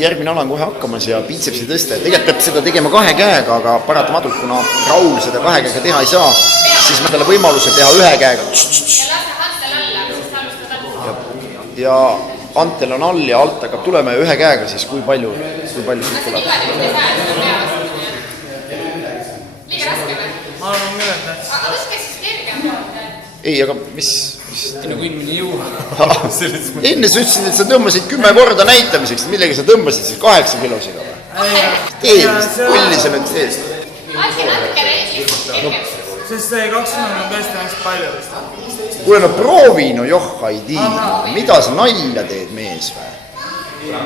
järgmine ala on kohe hakkamas ja biitsepsi tõsta. Tegelikult peab seda tegema 2 käega, aga paratamatult, kuna Raul seda 2 käega teha ei saa, siis ma talle võimaluse teha 1 käega. Ja antel on all ja alt hakkab tulema ja 1 käega, siis kui palju siit tuleb. Liiga raske või? Ma arvan küll, et Aga võtke siis kergem. Ei, aga mis? nagu inimene jõuab. Enne sa ütlesid, et sa tõmbasid 10 korda näitamiseks, millega sa tõmbasid siis 8 kilosiga või? Teed, kulli sa nüüd teed. Andke natukene kergem. Sest see 20 on tõesti hästi palju vist. Kuule, no proovi, no johha ei tiid. Mida sa nalja teed, mees või?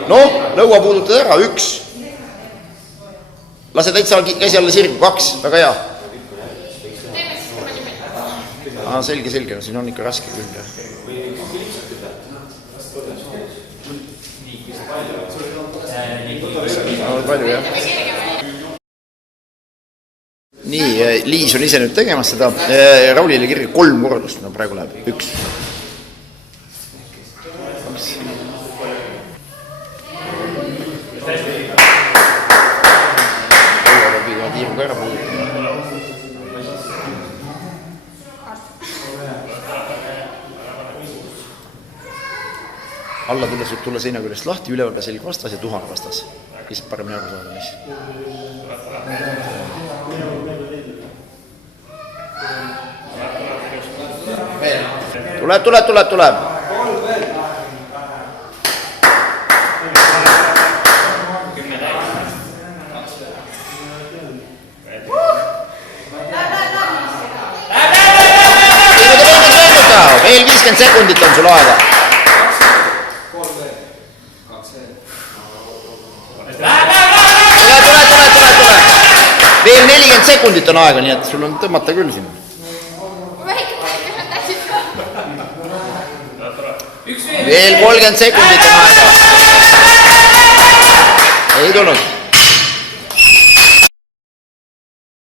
No, lõua puudutad ära, 1. Lase täitsa käsi alla sirgu, 2, väga hea. Selge, no siin on ikka raske küll. Palju jah. Nii, Liis on ise nüüd tegemas seda. Raulile kirja 3 kordust, no praegu läheb 1. 2. Tiiruga ära puudutada. Alla tulles võib tulla seina küljest lahti, üleval ka selg vastas ja tuhane vastas. Lihtsalt paremini aru saada, mis. Tuleb. Veel 50 sekundit on sul aega. Veel 40 sekundit on aega, nii et sul on tõmmata küll siin. Veel 30 sekundit on aega. Ei tulnud.